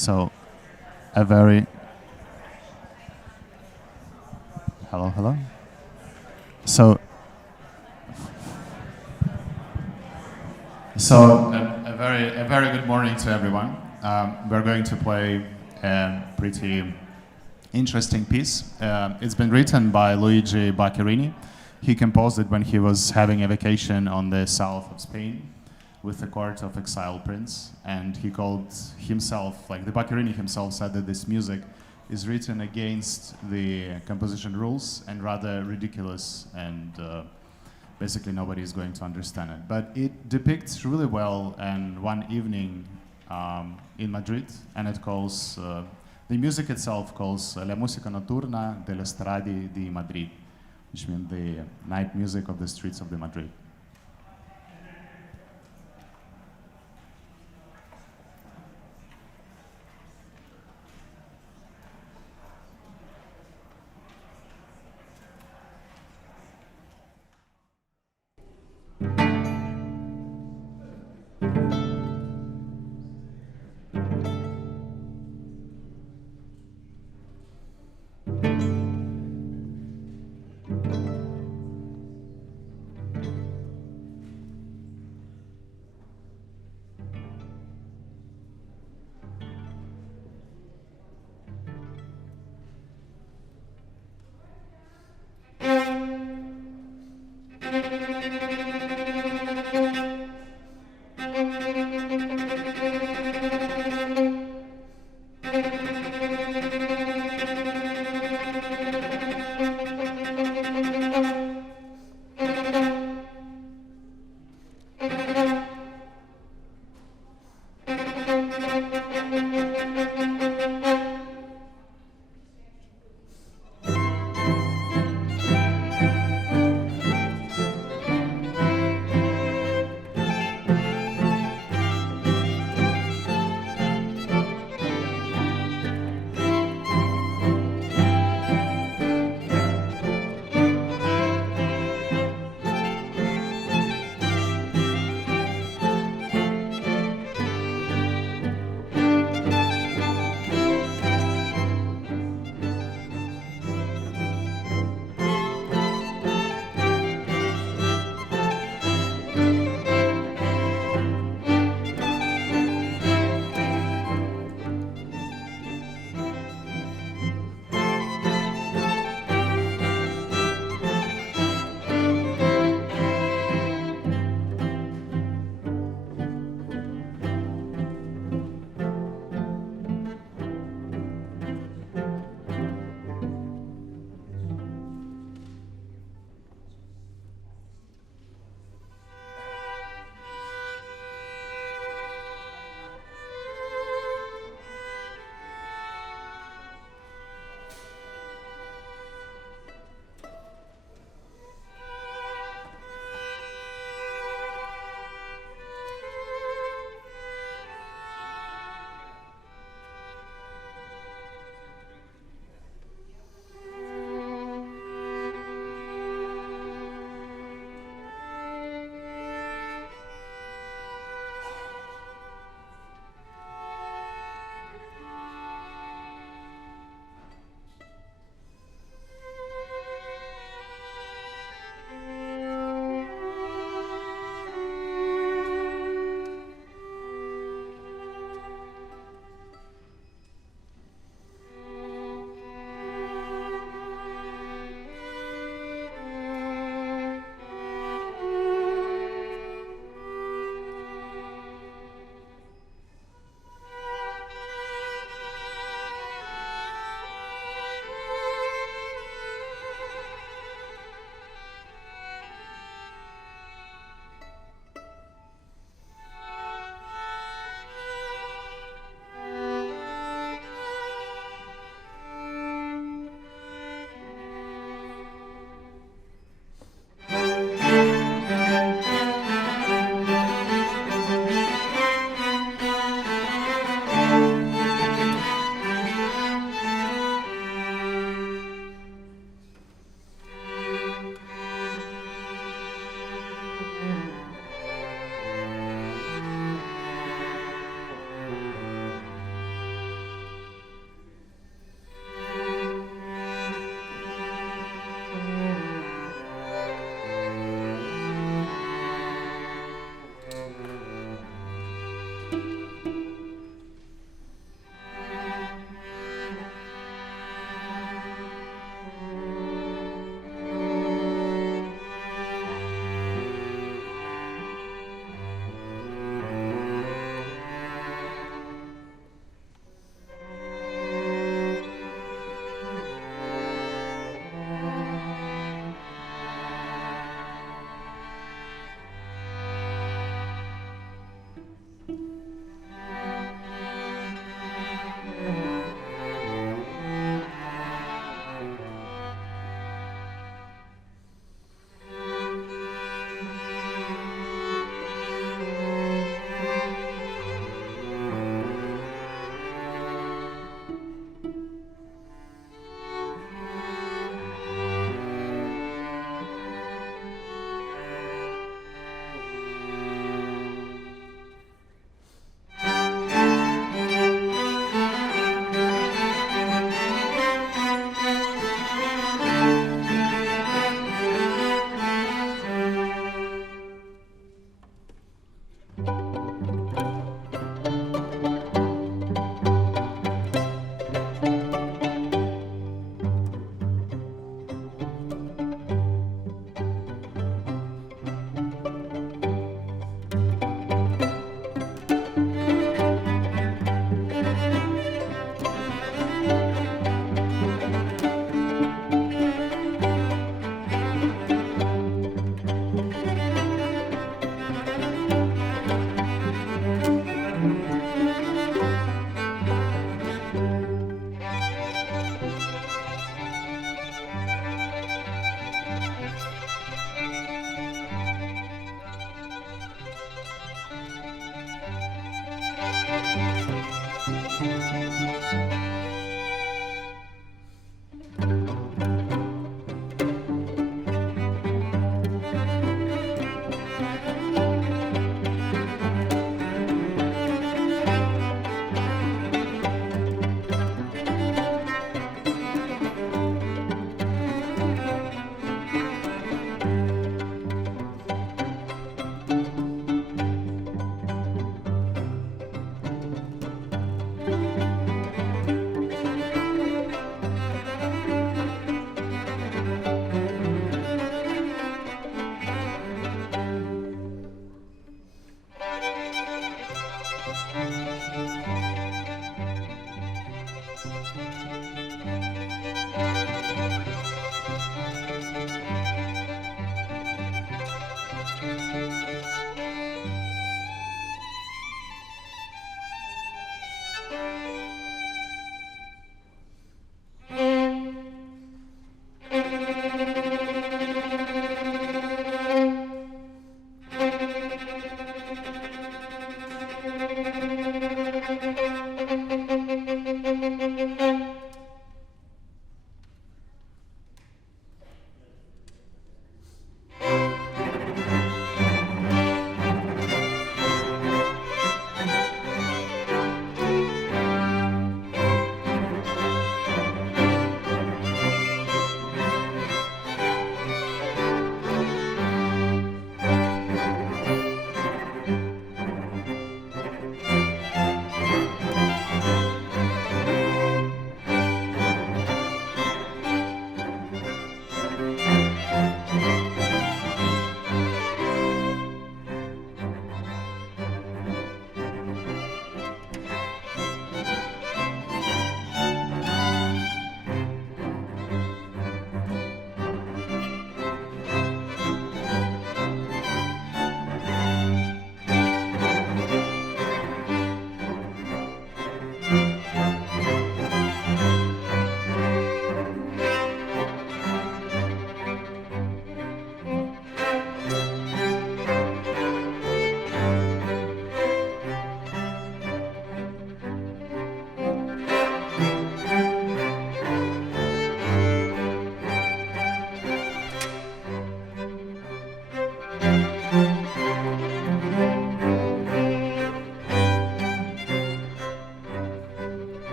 So, a very hello. So, a very good morning to everyone. We're going to play a pretty interesting piece. It's been written by Luigi Baccarini. He composed it when he was having a vacation on the south of Spain with a court of exiled prince, and he called himself, like the Baccarini himself said, that this music is written against the composition rules and rather ridiculous, and basically nobody is going to understand it. But it depicts really well and one evening in Madrid, and it calls, the music itself calls La Musica Notturna delle Strade di Madrid, which means the night music of the streets of the Madrid.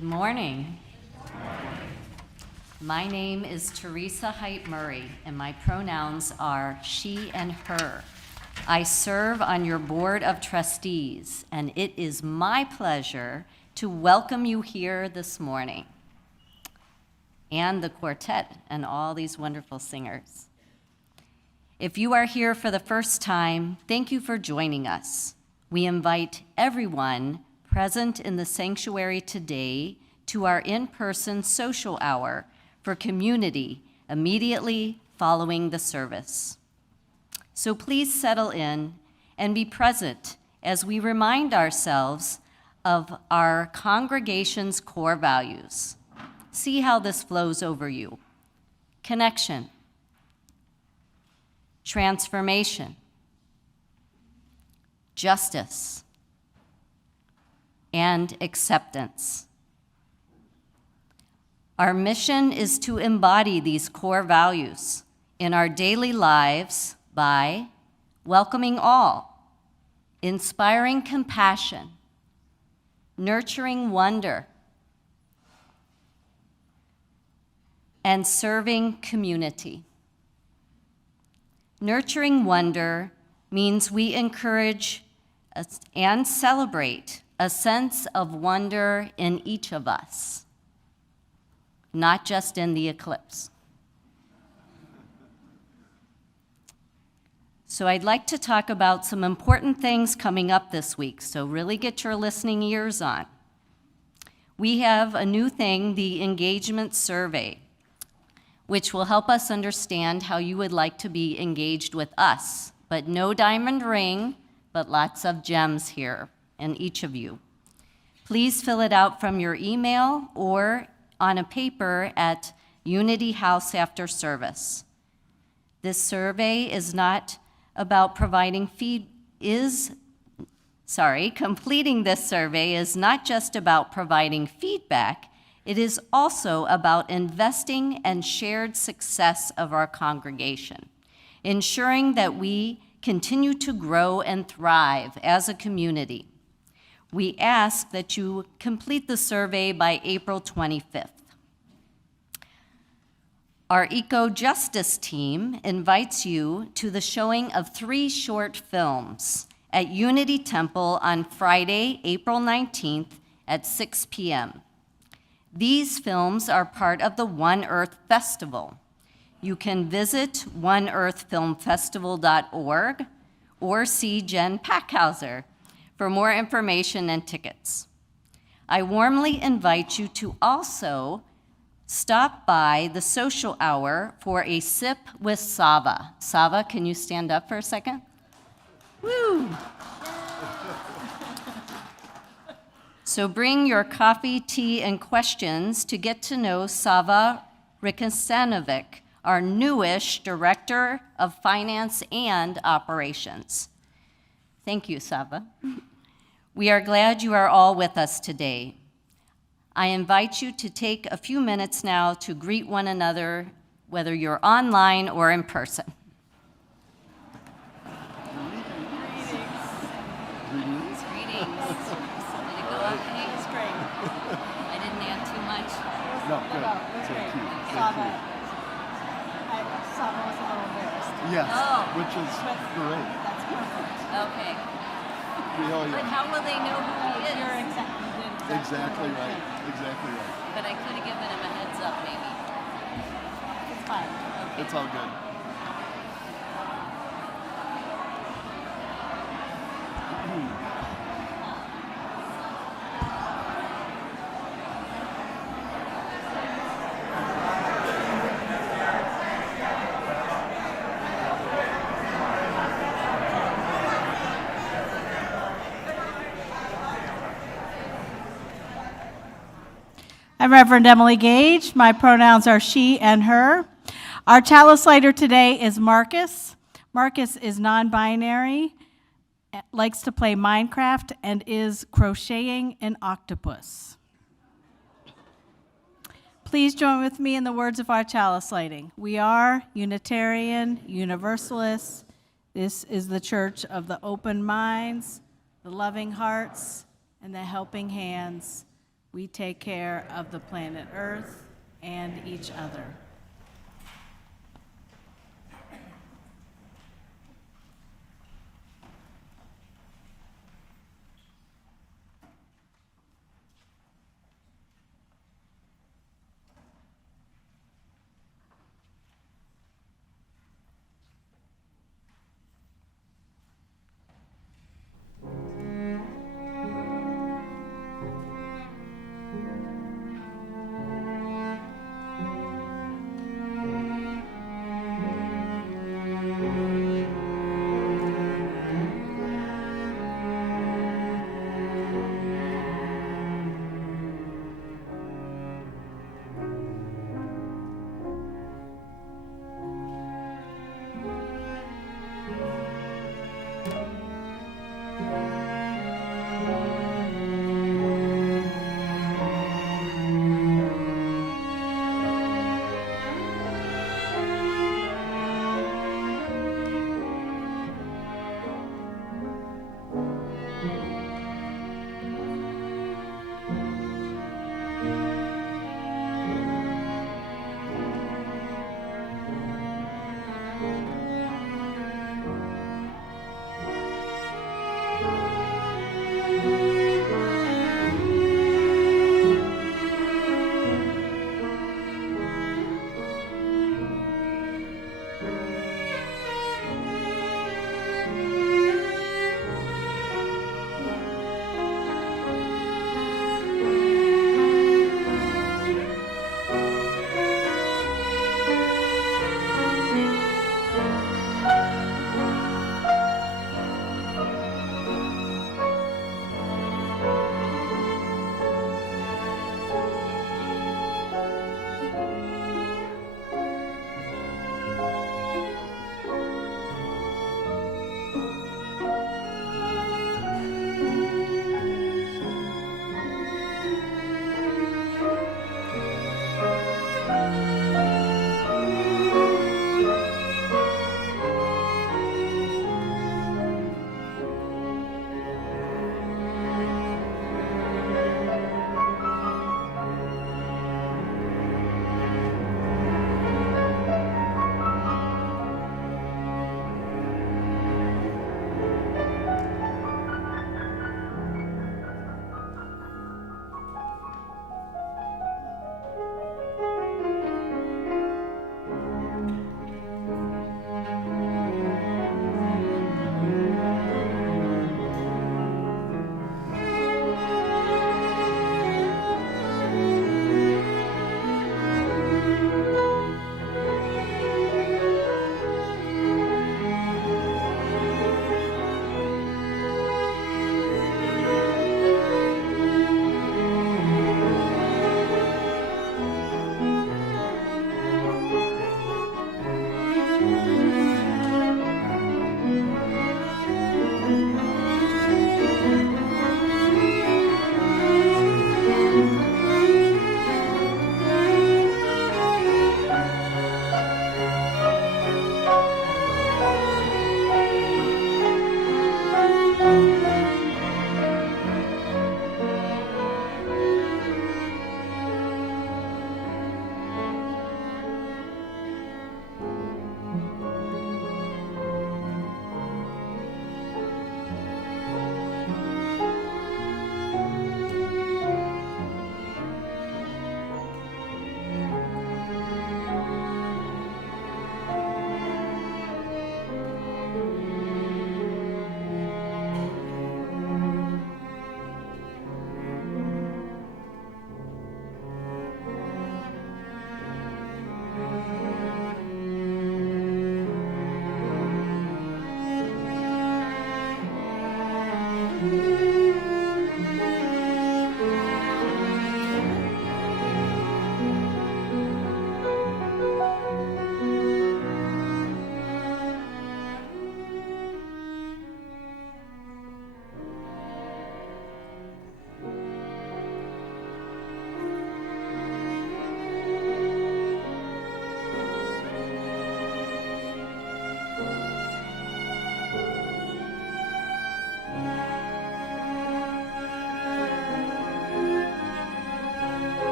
Good morning. My name is Teresa Height Murray, and my pronouns are she and her. I serve on your board of trustees, and it is my pleasure to welcome you here this morning, and the quartet and all these wonderful singers. If you are here for the first time, thank you for joining us. We invite everyone present in the sanctuary today to our in-person social hour for community immediately following the service. So please settle in and be present as we remind ourselves of our congregation's core values. See how this flows over you. Connection, transformation, justice, and acceptance. Our mission is to embody these core values in our daily lives by welcoming all, inspiring compassion, nurturing wonder, and serving community. Nurturing wonder means we encourage and celebrate a sense of wonder in each of us, not just in the eclipse. So I'd like to talk about some important things coming up this week, so really get your listening ears on. We have a new thing, the engagement survey, which will help us understand how you would like to be engaged with us, but no diamond ring, but lots of gems here in each of you. Please fill it out from your email or on a paper at Unity House after service. This survey is not about completing this survey is not just about providing feedback, it is also about investing and shared success of our congregation, ensuring that we continue to grow and thrive as a community. We ask that you complete the survey by April 25th. Our Eco-Justice team invites you to the showing of 3 short films at Unity Temple on Friday, April 19th at 6 p.m. These films are part of the One Earth Festival. You can visit oneearthfilmfestival.org or see Jen Packhauser for more information and tickets. I warmly invite you to also stop by the social hour for a sip with Sava. Sava, can you stand up for a second? Woo! So bring your coffee, tea, and questions to get to know Sava Rikasanovic, our newish Director of Finance and Operations. Thank you, Sava. We are glad you are all with us today. I invite you to take a few minutes now to greet one another, whether you're online or in person. Greetings. Did it go okay? It's great. I didn't add too much. No, good. It's great. Sava was a little embarrassed. Yes, which is great. That's perfect. Okay. Yeah. But how will they know who he is? You're exactly right. Exactly right. But I could have given him a heads up, maybe. It's fine. Okay. It's all good. I'm Reverend Emily Gage. My pronouns are she and her. Our chalice lighter today is Marcus. Marcus is non-binary, likes to play Minecraft, and is crocheting an octopus. Please join with me in the words of our chalice lighting. We are Unitarian Universalists. This is the church of the open minds, the loving hearts, and the helping hands. we take care of the planet Earth and each other.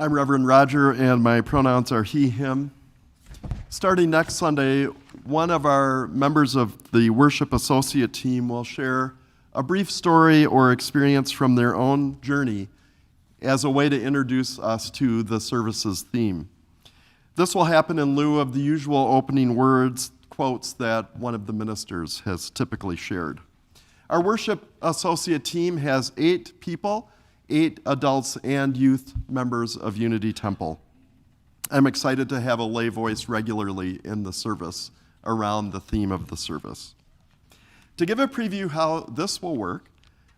I'm Reverend Roger, and my pronouns are he, him. Starting next Sunday, one of our members of the worship associate team will share a brief story or experience from their own journey as a way to introduce us to the service's theme. This will happen in lieu of the usual opening words, quotes that one of the ministers has typically shared. Our worship associate team has 8 people, 8 adults and youth members of Unity Temple. I'm excited to have a lay voice regularly in the service around the theme of the service. To give a preview how this will work,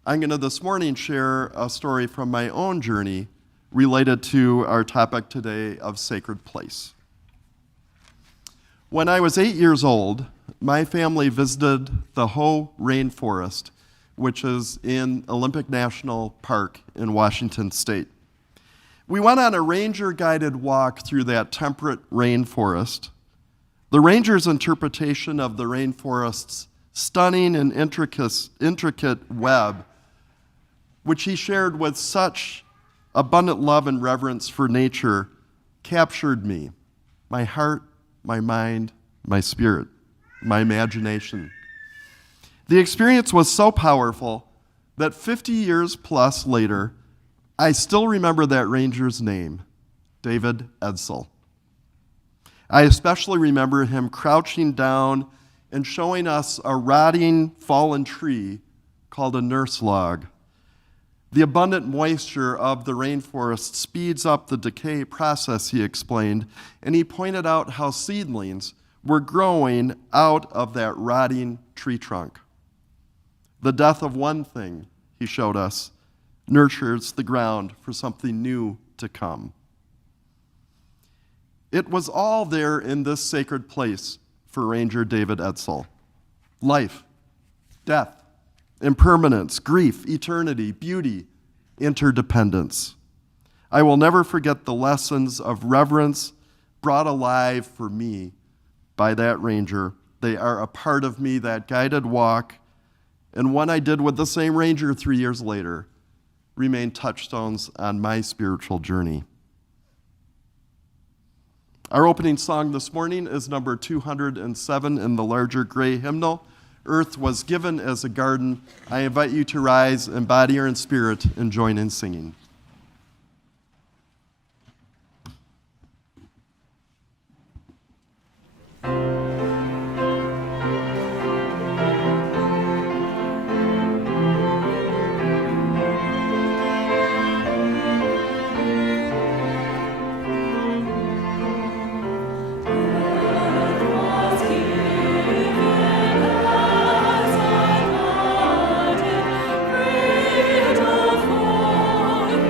I'm going to this morning share a story from my own journey related to our topic today of sacred place. When I was 8 years old, my family visited the Hoh Rainforest, which is in Olympic National Park in Washington State. We went on a ranger-guided walk through that temperate rainforest. The ranger's interpretation of the rainforest's stunning and intricate web, which he shared with such abundant love and reverence for nature, captured me, my heart, my mind, my spirit, my imagination. The experience was so powerful that 50 years plus later, I still remember that ranger's name, David Edsel. I especially remember him crouching down and showing us a rotting, fallen tree called a nurse log. The abundant moisture of the rainforest speeds up the decay process, he explained, and he pointed out how seedlings were growing out of that rotting tree trunk. The death of one thing, he showed us, nurtures the ground for something new to come. It was all there in this sacred place for Ranger David Edsel. Life, death, impermanence, grief, eternity, beauty, interdependence. I will never forget the lessons of reverence brought alive for me by that ranger. They are a part of me, that guided walk, and one I did with the same ranger 3 years later, remain touchstones on my spiritual journey. Our opening song this morning is number 207 in the larger gray hymnal, Earth Was Given as a Garden. I invite you to rise in body or in spirit and join in singing. Freedom for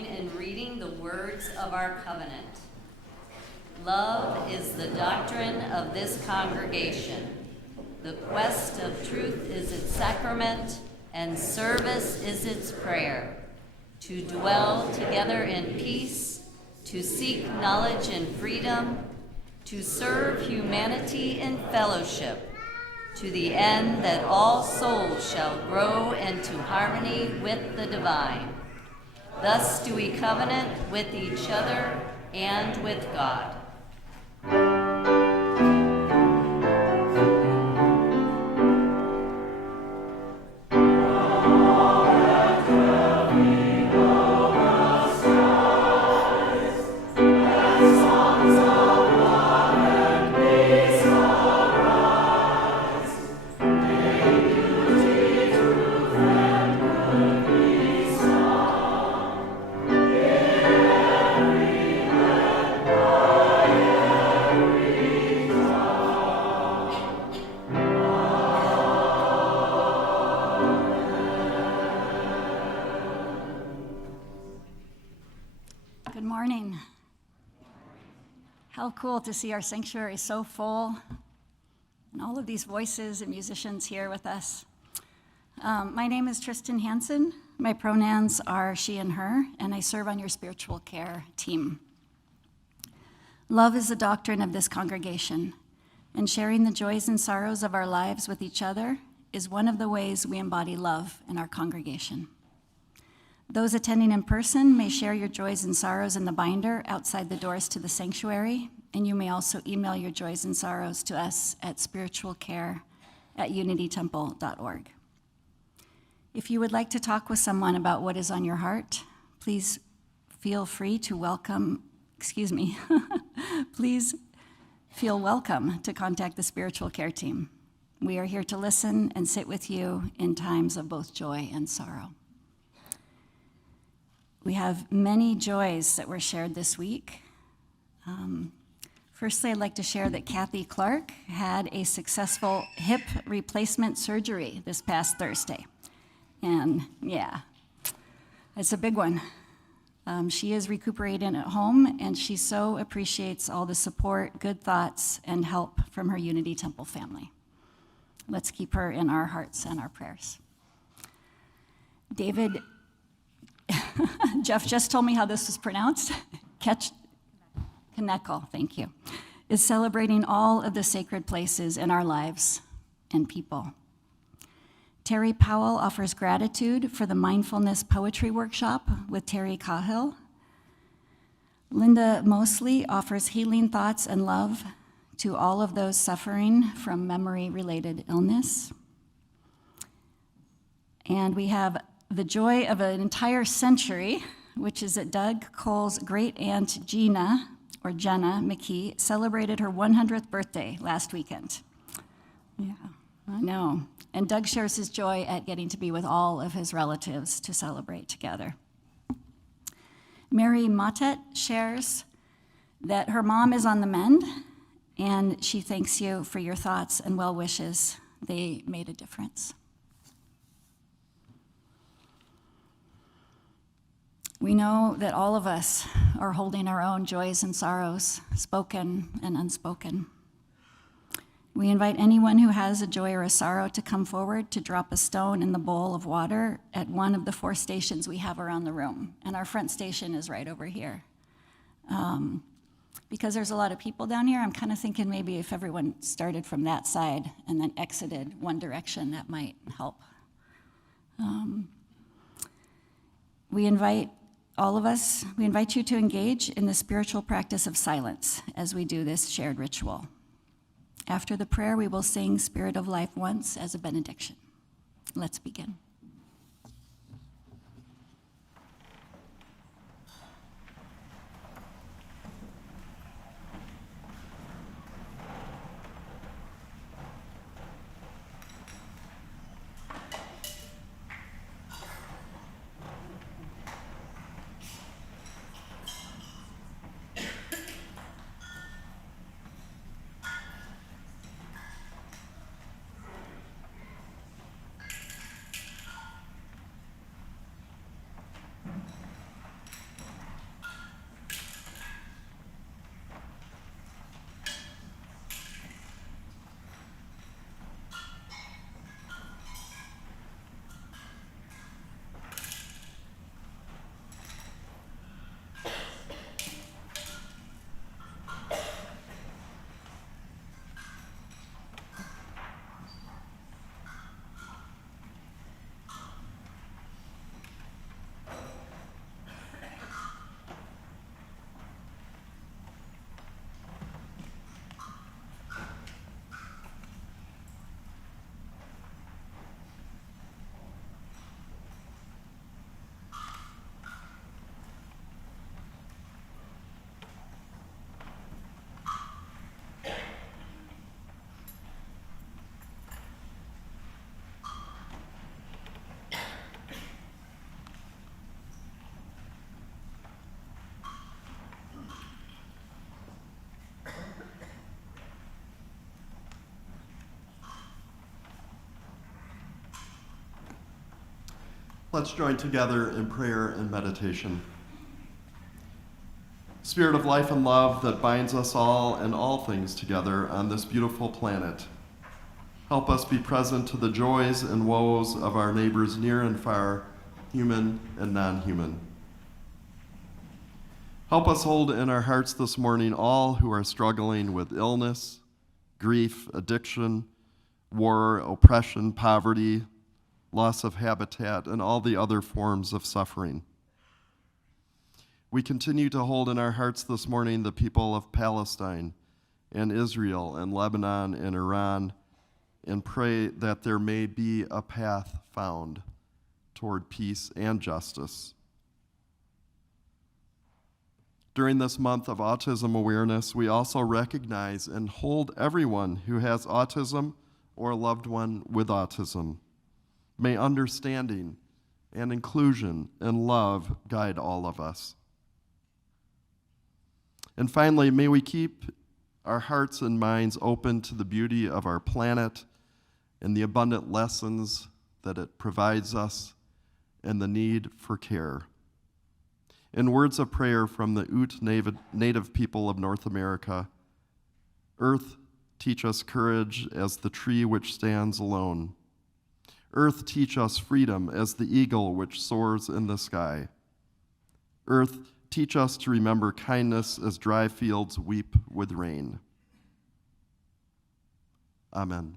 join in reading the words of our covenant. Love is the doctrine of this congregation. The quest of truth is its sacrament, and service is its prayer. To dwell together in peace, to seek knowledge in freedom, to serve humanity in fellowship, to the end that all souls shall grow into harmony with the divine. Thus do we covenant with each other and with God. Good morning. How cool to see our sanctuary so full and all of these voices and musicians here with us. My name is Tristan Hansen. My pronouns are she and her, and I serve on your spiritual care team. Love is the doctrine of this congregation, and sharing the joys and sorrows of our lives with each other is one of the ways we embody love in our congregation. Those attending in person may share your joys and sorrows in the binder outside the doors to the sanctuary, and you may also email your joys and sorrows to us at spiritualcare@unitytemple.org. If you would like to talk with someone about what is on your heart, please feel free to please feel welcome to contact the spiritual care team. We are here to listen and sit with you in times of both joy and sorrow. We have many joys that were shared this week. Firstly, I'd like to share that Kathy Clark had a successful hip replacement surgery this past Thursday. And yeah, it's a big one. She is recuperating at home, and she so appreciates all the support, good thoughts, and help from her Unity Temple family. Let's keep her in our hearts and our prayers. David, Jeff just told me how this was pronounced. Kaneko, thank you, is celebrating all of the sacred places in our lives and people. Terry Powell offers gratitude for the mindfulness poetry workshop with Terry Cahill. Linda Mosley offers healing thoughts and love to all of those suffering from memory-related illness. And we have the joy of an entire century, which is that Doug Cole's great-aunt Jenna McKee, celebrated her 100th birthday last weekend. Yeah, I know. And Doug shares his joy at getting to be with all of his relatives to celebrate together. Mary Matet shares that her mom is on the mend, and she thanks you for your thoughts and well wishes. They made a difference. We know that all of us are holding our own joys and sorrows, spoken and unspoken. We invite anyone who has a joy or a sorrow to come forward to drop a stone in the bowl of water at one of the 4 stations we have around the room. And our front station is right over here. Because there's a lot of people down here, I'm kind of thinking maybe if everyone started from that side and then exited one direction, that might help. We invite you to engage in the spiritual practice of silence as we do this shared ritual. After the prayer, we will sing Spirit of Life once as a benediction. Let's begin. Let's join together in prayer and meditation. Spirit of life and love that binds us all and all things together on this beautiful planet, help us be present to the joys and woes of our neighbors near and far, human and non-human. Help us hold in our hearts this morning all who are struggling with illness, grief, addiction, war, oppression, poverty, loss of habitat, and all the other forms of suffering. We continue to hold in our hearts this morning the people of Palestine and Israel and Lebanon and Iran, and pray that there may be a path found toward peace and justice. During this month of autism awareness, we also recognize and hold everyone who has autism or a loved one with autism. May understanding and inclusion and love guide all of us. And finally, may we keep our hearts and minds open to the beauty of our planet and the abundant lessons that it provides us and the need for care. In words of prayer from the Ute native people of North America, Earth, teach us courage as the tree which stands alone. Earth, teach us freedom as the eagle which soars in the sky. Earth, teach us to remember kindness as dry fields weep with rain. Amen.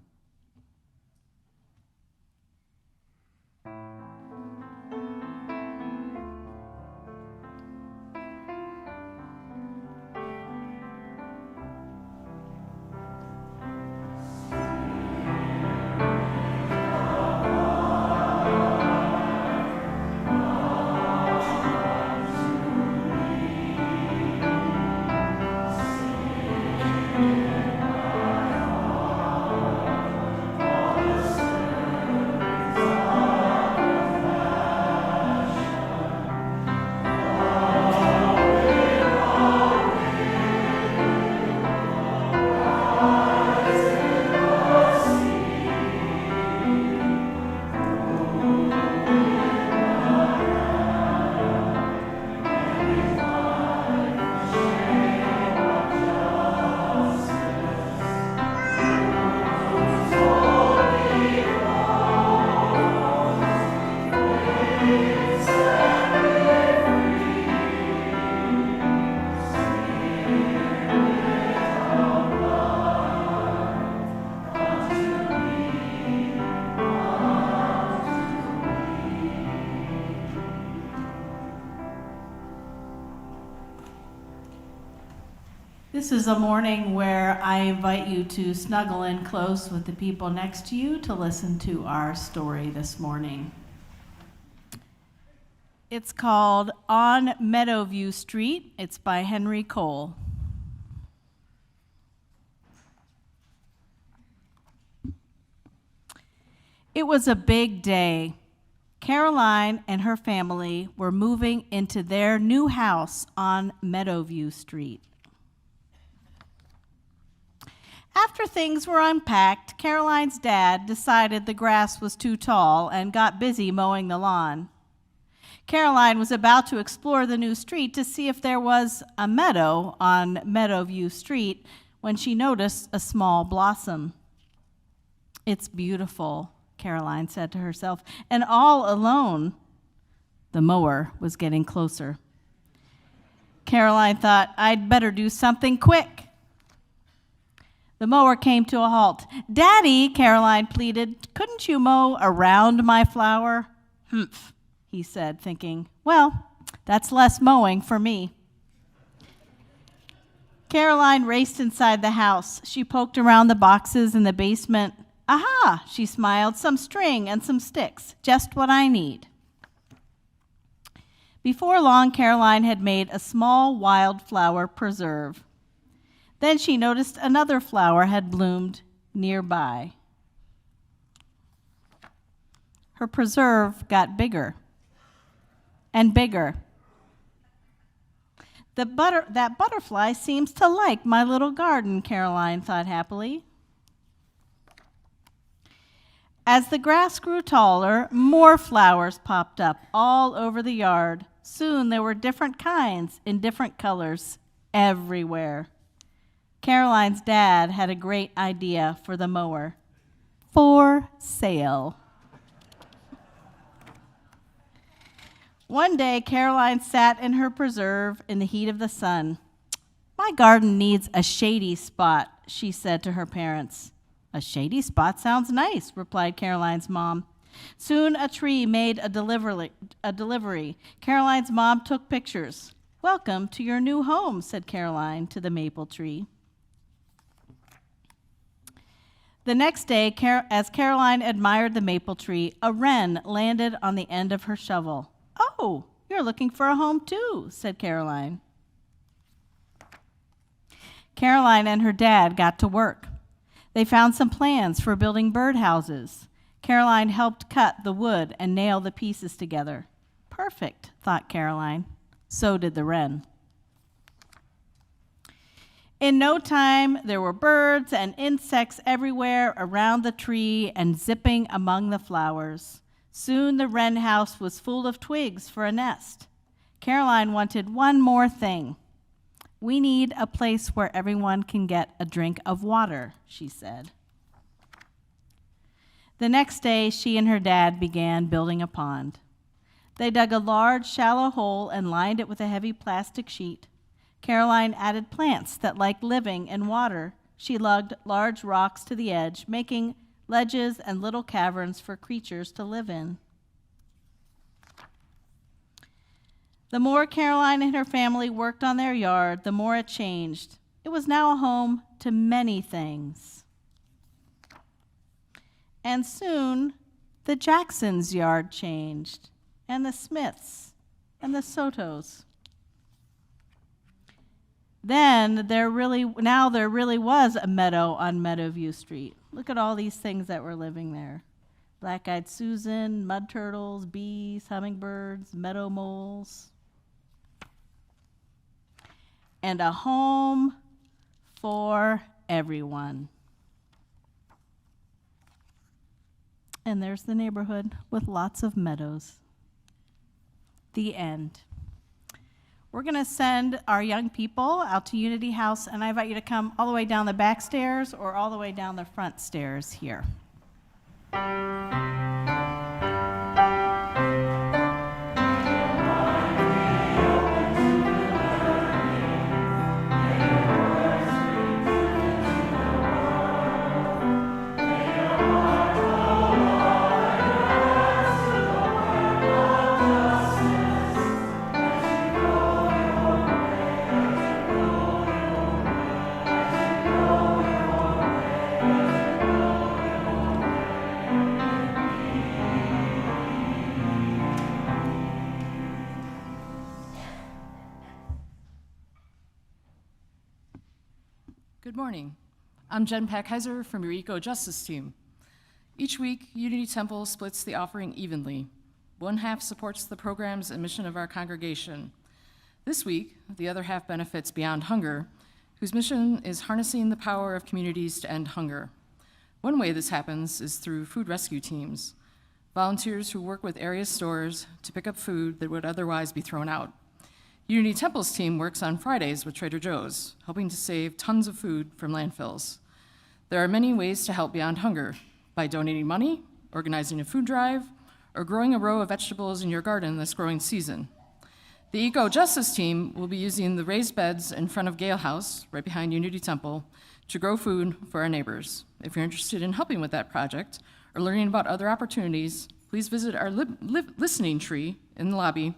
This is a morning where I invite you to snuggle in close with the people next to you to listen to our story this morning. It's called On Meadowview Street. It's by Henry Cole. It was a big day. Caroline and her family were moving into their new house on Meadowview Street. After things were unpacked, Caroline's dad decided the grass was too tall and got busy mowing the lawn. Caroline was about to explore the new street to see if there was a meadow on Meadowview Street when she noticed a small blossom. "It's beautiful," Caroline said to herself, and all alone, the mower was getting closer. Caroline thought, "I'd better do something quick." The mower came to a halt. "Daddy," Caroline pleaded, "couldn't you mow around my flower?" "Humph," he said, thinking, "well, that's less mowing for me." Caroline raced inside the house. She poked around the boxes in the basement. "Aha," she smiled, "some string and some sticks, just what I need." Before long, Caroline had made a small wildflower preserve. Then she noticed another flower had bloomed nearby. Her preserve got bigger and bigger. That butterfly seems to like my little garden, Caroline thought happily. As the grass grew taller, more flowers popped up all over the yard. Soon there were different kinds in different colors everywhere. Caroline's dad had a great idea for the mower. For sale. One day, Caroline sat in her preserve in the heat of the sun. "My garden needs a shady spot," she said to her parents. "A shady spot sounds nice," replied Caroline's mom. Soon a tree made a delivery. Caroline's mom took pictures. "Welcome to your new home," said Caroline to the maple tree. The next day, as Caroline admired the maple tree, a wren landed on the end of her shovel. "Oh, you're looking for a home too," said Caroline. Caroline and her dad got to work. They found some plans for building birdhouses. Caroline helped cut the wood and nail the pieces together. Perfect, thought Caroline. So did the wren. In no time, there were birds and insects everywhere around the tree and zipping among the flowers. Soon the wren house was full of twigs for a nest. Caroline wanted one more thing. "We need a place where everyone can get a drink of water," she said. The next day, she and her dad began building a pond. They dug a large, shallow hole and lined it with a heavy plastic sheet. Caroline added plants that liked living in water. She lugged large rocks to the edge, making ledges and little caverns for creatures to live in. The more Caroline and her family worked on their yard, the more it changed. It was now a home to many things. And soon, the Jacksons' yard changed, and the Smiths, and the Sotos. Then there really was a meadow on Meadowview Street. Look at all these things that were living there. Black-eyed Susan, mud turtles, bees, hummingbirds, meadow moles. And a home for everyone. And there's the neighborhood with lots of meadows. The end. We're going to send our young people out to Unity House, and I invite you to come all the way down the back stairs or all the way down the front stairs here. Good morning. I'm Jen Packheiser from your Eco Justice team. Each week, Unity Temple splits the offering evenly. One half supports the programs and mission of our congregation. This week, the other half benefits Beyond Hunger, whose mission is harnessing the power of communities to end hunger. One way this happens is through food rescue teams, volunteers who work with area stores to pick up food that would otherwise be thrown out. Unity Temple's team works on Fridays with Trader Joe's, helping to save tons of food from landfills. There are many ways to help Beyond Hunger, by donating money, organizing a food drive, or growing a row of vegetables in your garden this growing season. The Eco Justice team will be using the raised beds in front of Gale House, right behind Unity Temple, to grow food for our neighbors. If you're interested in helping with that project or learning about other opportunities, please visit our listening tree in the lobby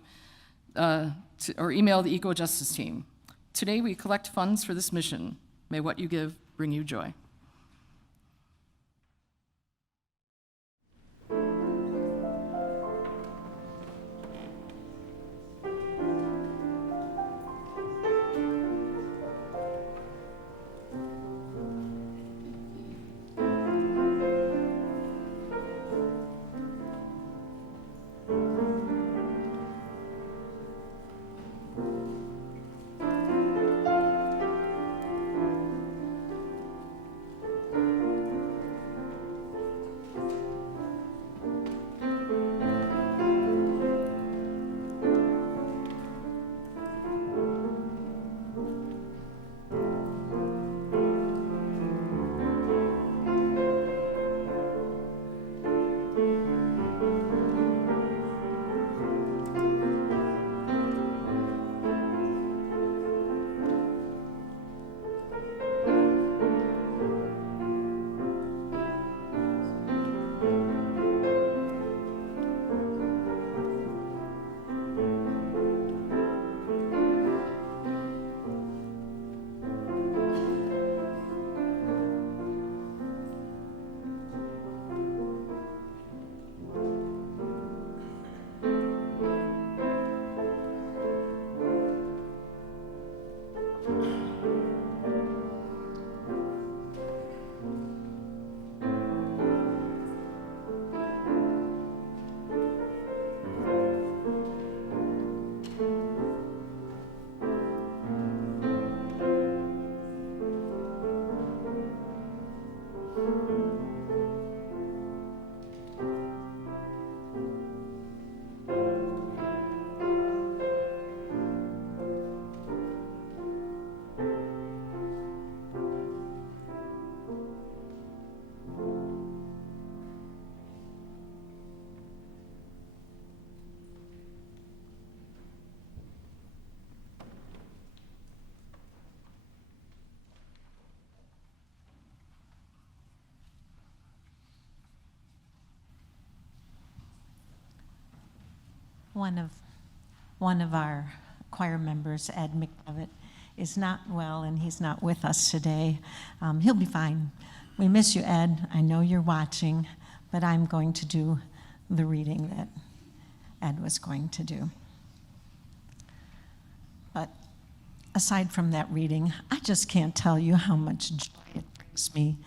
or email the Eco Justice team. Today we collect funds for this mission. May what you give bring you joy. one of our choir members, Ed McDevitt, is not well and he's not with us today. He'll be fine. We miss you, Ed. I know you're watching, but I'm going to do the reading that Ed was going to do. But aside from that reading, I just can't tell you how much joy it brings me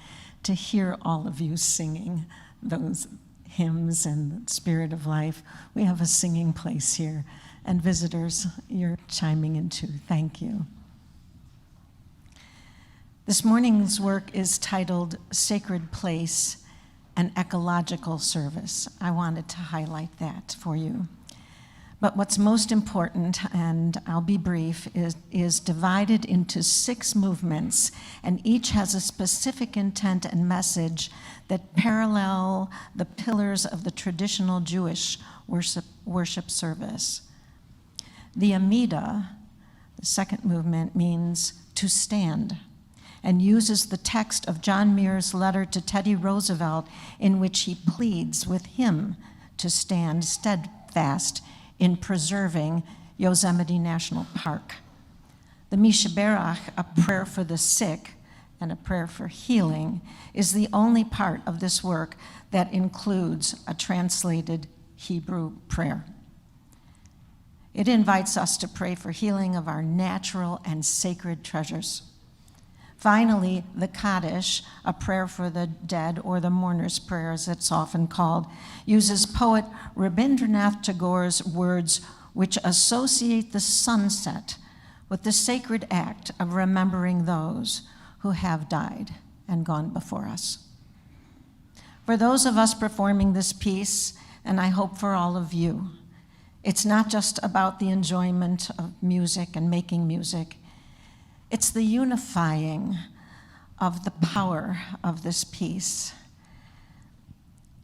to hear all of you singing those hymns and the Spirit of Life. We have a singing place here, and visitors, you're chiming in too. Thank you. This morning's work is titled Sacred Place, an Ecological Service. I wanted to highlight that for you. But what's most important, and I'll be brief, is divided into 6 movements, and each has a specific intent and message that parallel the pillars of the traditional Jewish worship service. The Amida, the second movement, means to stand, and uses the text of John Muir's letter to Teddy Roosevelt, in which he pleads with him to stand steadfast in preserving Yosemite National Park. The Mishaberach, a prayer for the sick and a prayer for healing, is the only part of this work that includes a translated Hebrew prayer. It invites us to pray for healing of our natural and sacred treasures. Finally, the Kaddish, a prayer for the dead, or the mourner's prayer as it's often called, uses poet Rabindranath Tagore's words, which associate the sunset with the sacred act of remembering those who have died and gone before us. For those of us performing this piece, and I hope for all of you, it's not just about the enjoyment of music and making music. It's the unifying of the power of this piece.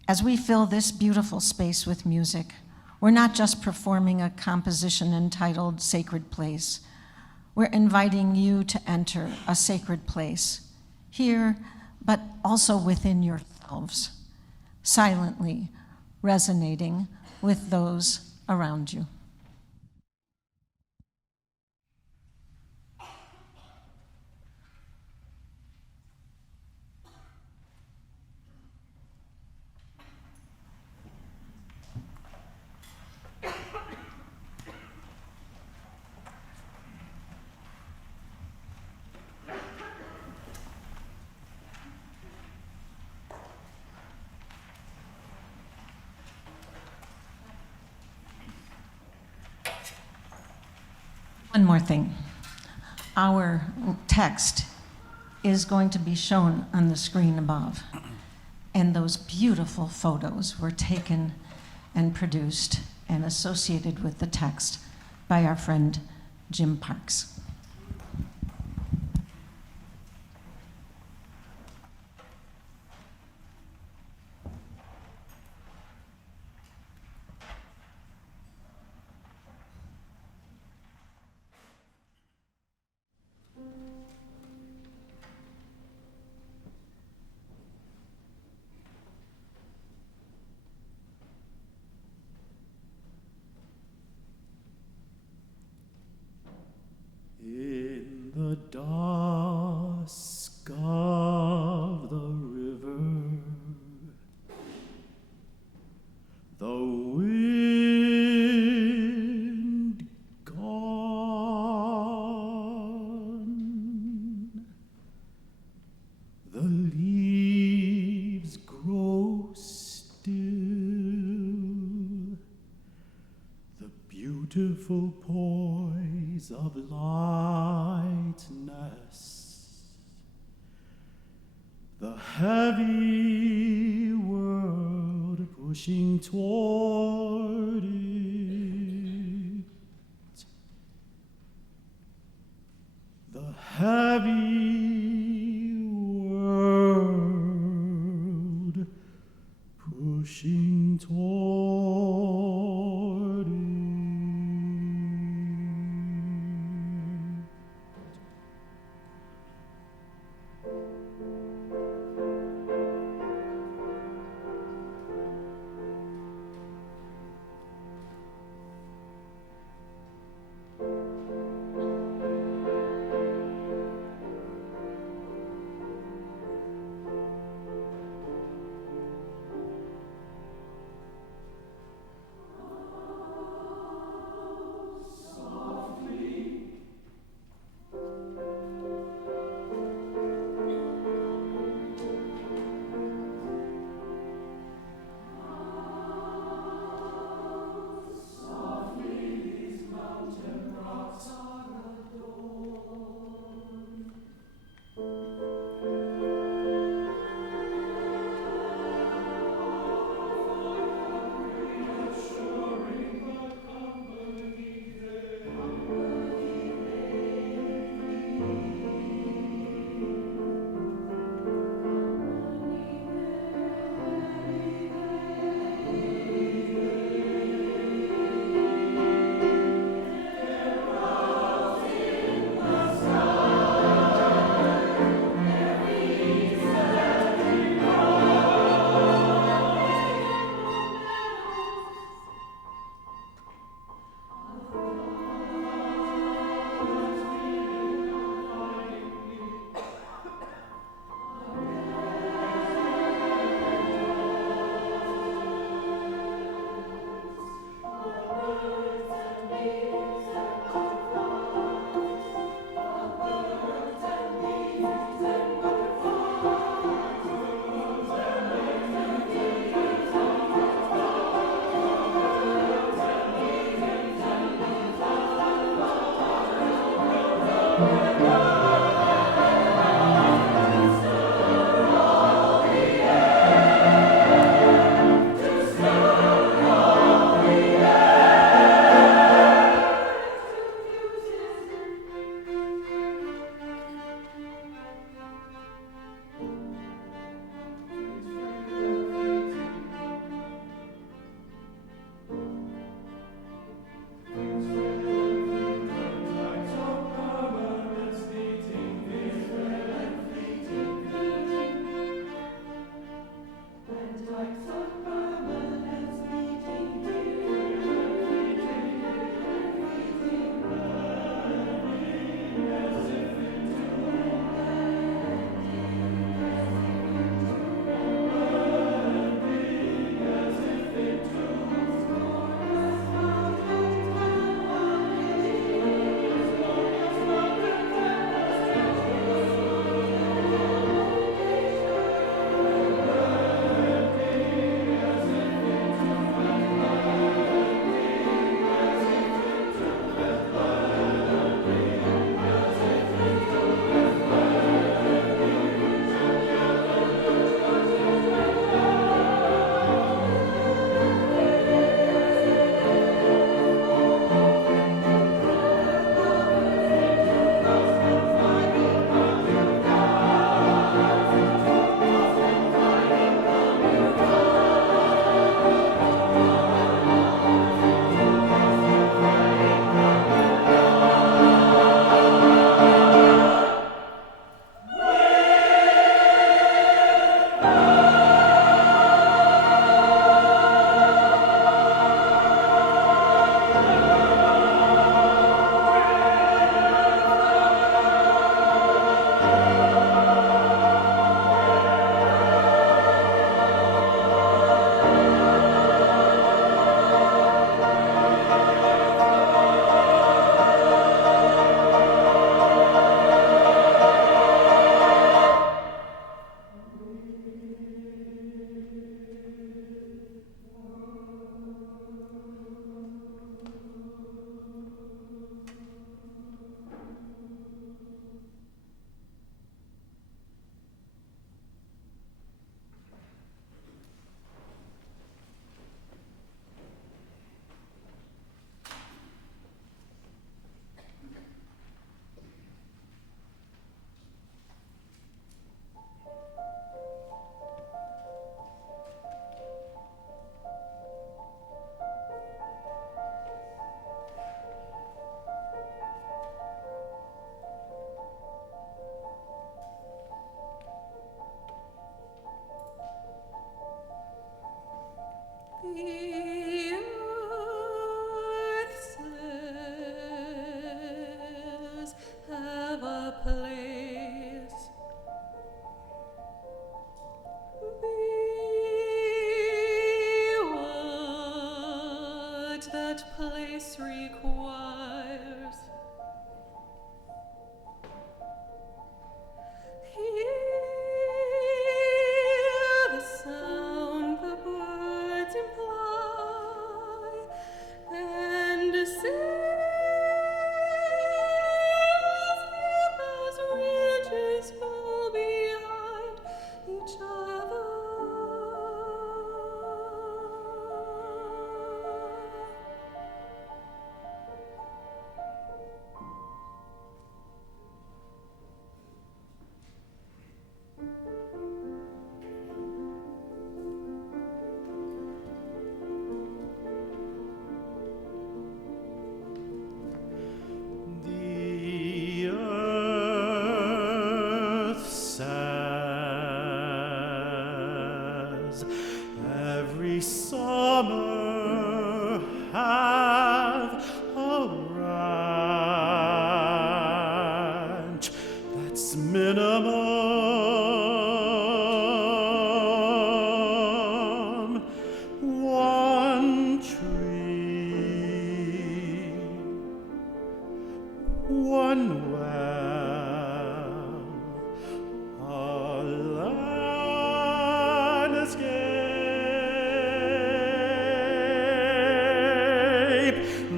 As we fill this beautiful space with music, we're not just performing a composition entitled Sacred Place. We're inviting you to enter a sacred place here, but also within yourselves, silently resonating with those around you. One more thing. Our text is going to be shown on the screen above. And those beautiful photos were taken and produced and associated with the text by our friend Jim Parks. In the dusk of the river, the wind gone, the leaves grow still, the beautiful poise of lightness, the heavy world pushing toward it, the heavy world pushing toward it.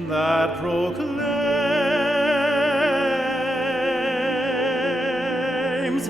that proclaims times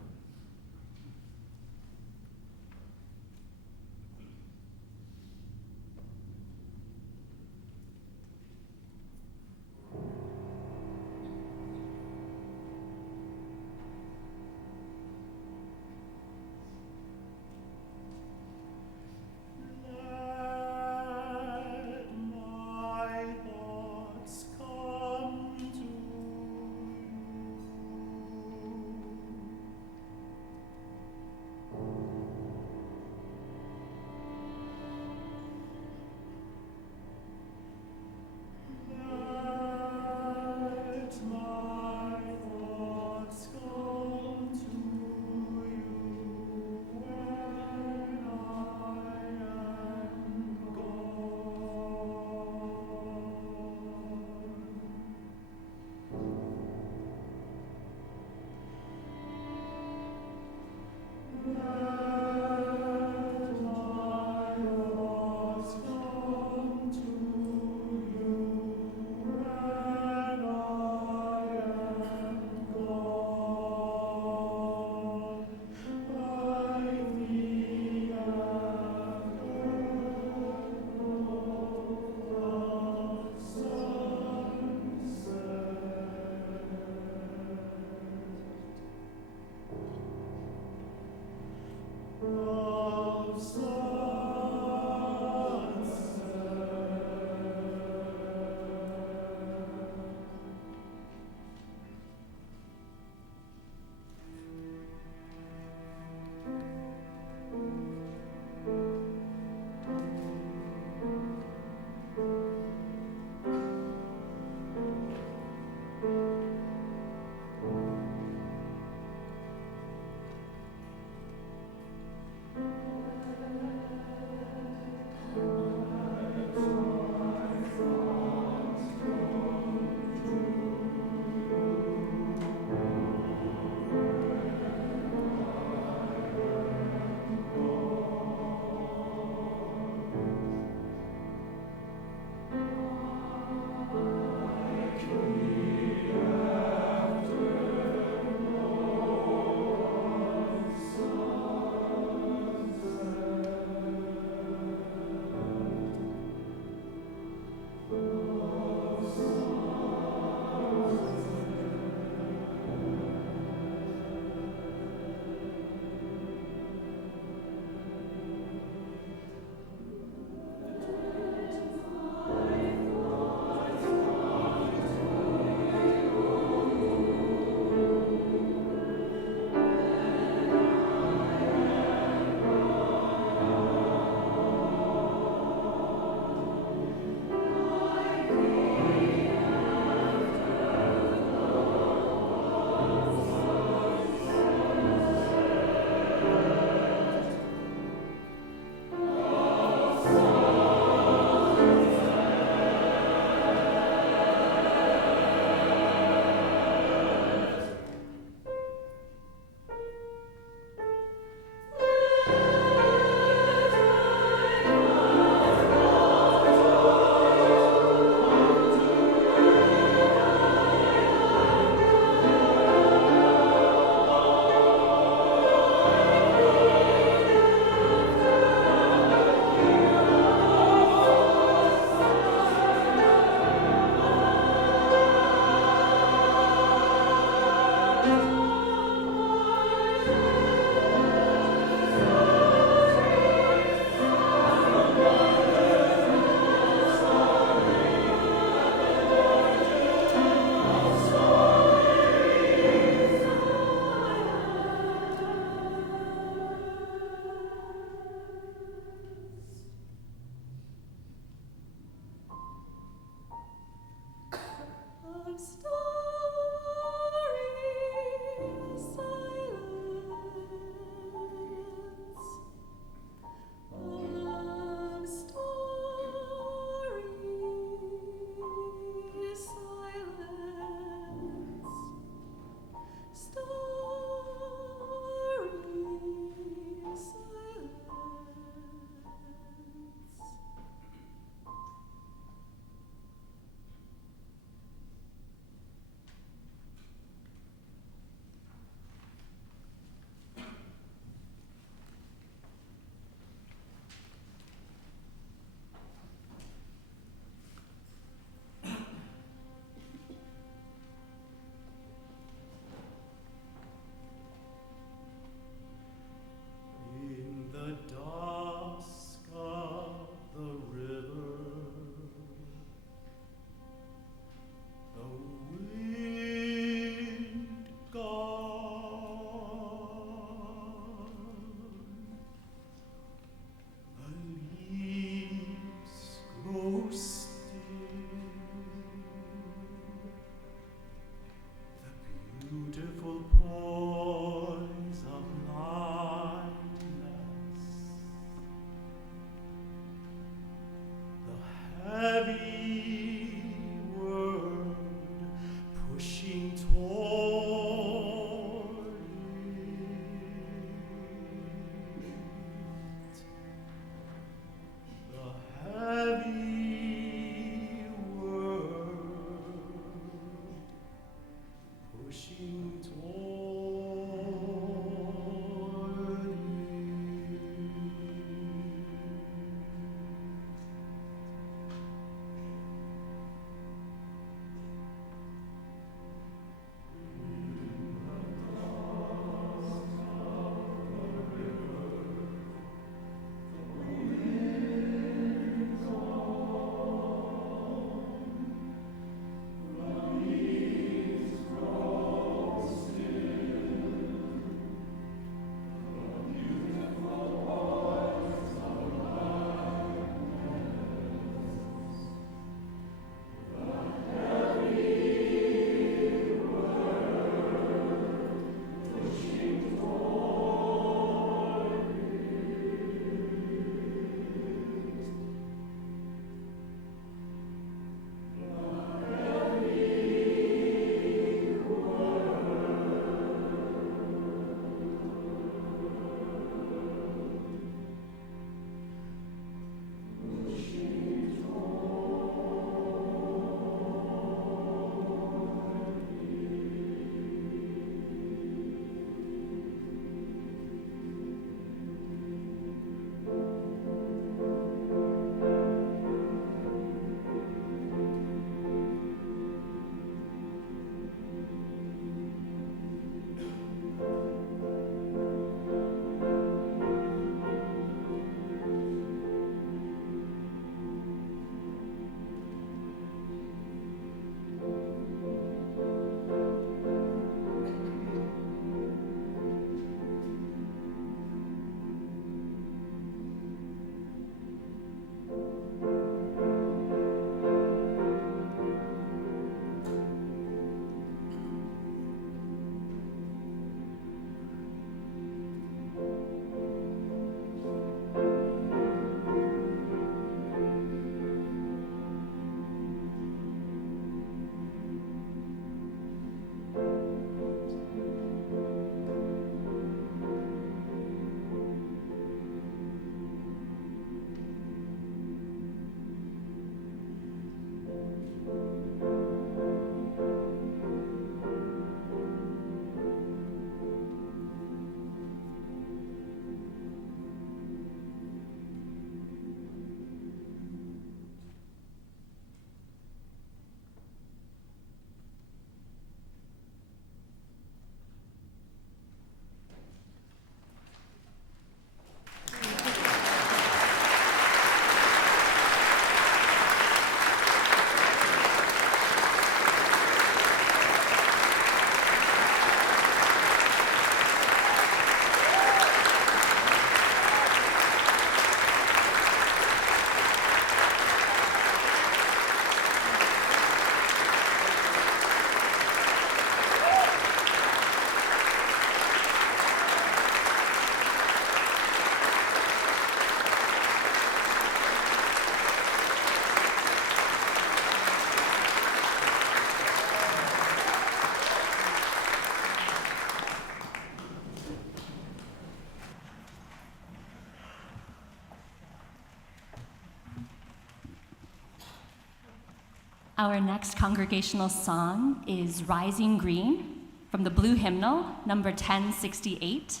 Our next congregational song is Rising Green from the Blue Hymnal, number 1068.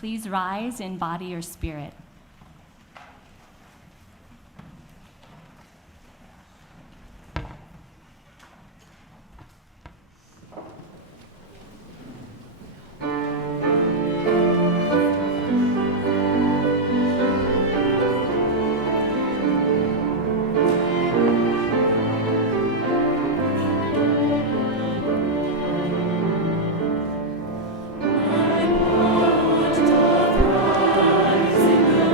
Please rise in body or spirit. Rising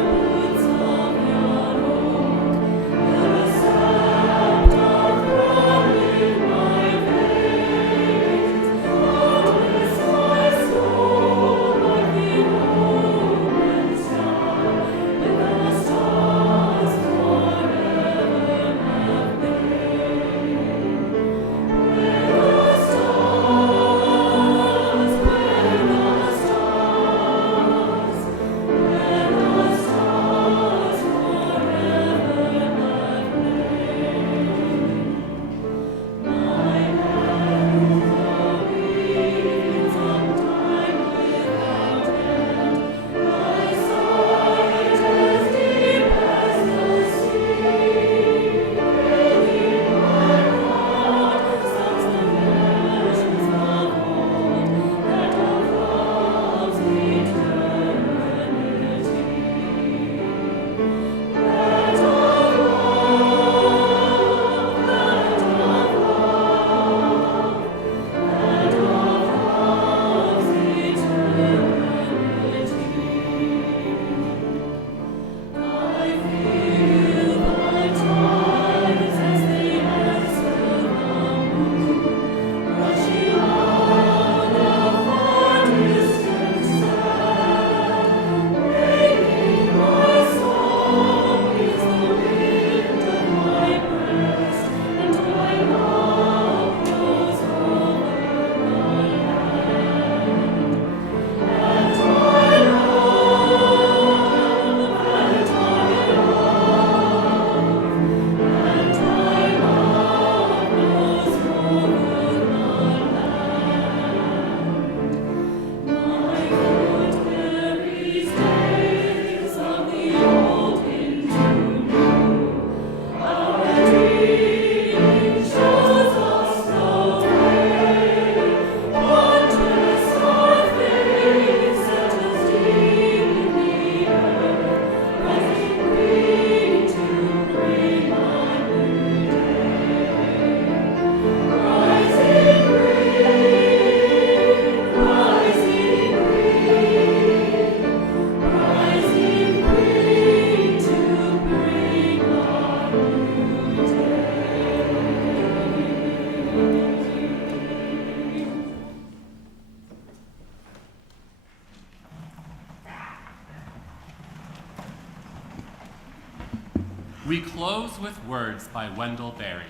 We close with words by Wendell Berry.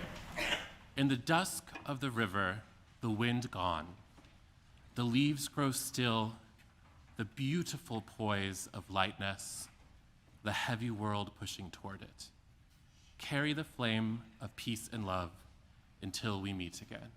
In the dusk of the river, the wind gone, the leaves grow still, the beautiful poise of lightness, the heavy world pushing toward it. Carry the flame of peace and love until we meet again.